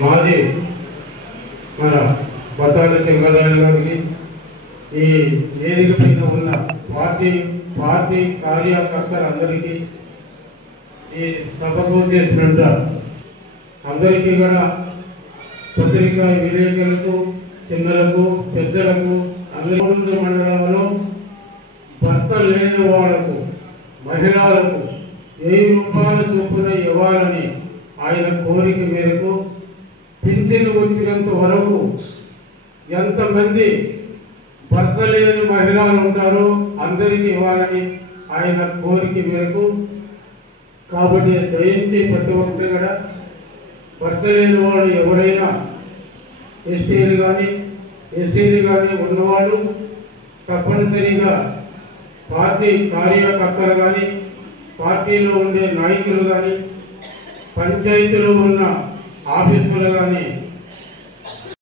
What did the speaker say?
మాది మన బతాల చెంగరాజు గారికి ఈ వేదిక పైన ఉన్న పార్టీ కార్యకర్తలందరికీ ఈ సభకు చేసినట్టు అందరికీ కూడా పత్రికా విలేకరులకు చిన్నలకు పెద్దలకు అందరి మండలంలో భర్త లేని వాళ్లకు మహిళలకు 1000 రూపాయల చొప్పున ఇవ్వాలని ఆయన కోరిక మేరకు పింఛను వచ్చినంత వరకు ఎంతమంది భర్త లేని మహిళలు ఉంటారో అందరికీ ఇవ్వాలని ఆయన కోరిక మేరకు కాబట్టి దయించి ప్రతి ఒక్కరు కూడా భర్త లేని వాళ్ళు ఎవరైనా ఎస్టీలు కానీ ఎస్సీలు కానీ ఉన్నవాళ్ళు తప్పనిసరిగా పార్టీ కార్యకర్తలు కానీ పార్టీలో ఉండే నాయకులు కానీ పంచాయతీలో ఉన్న ఆఫీసులు కానీ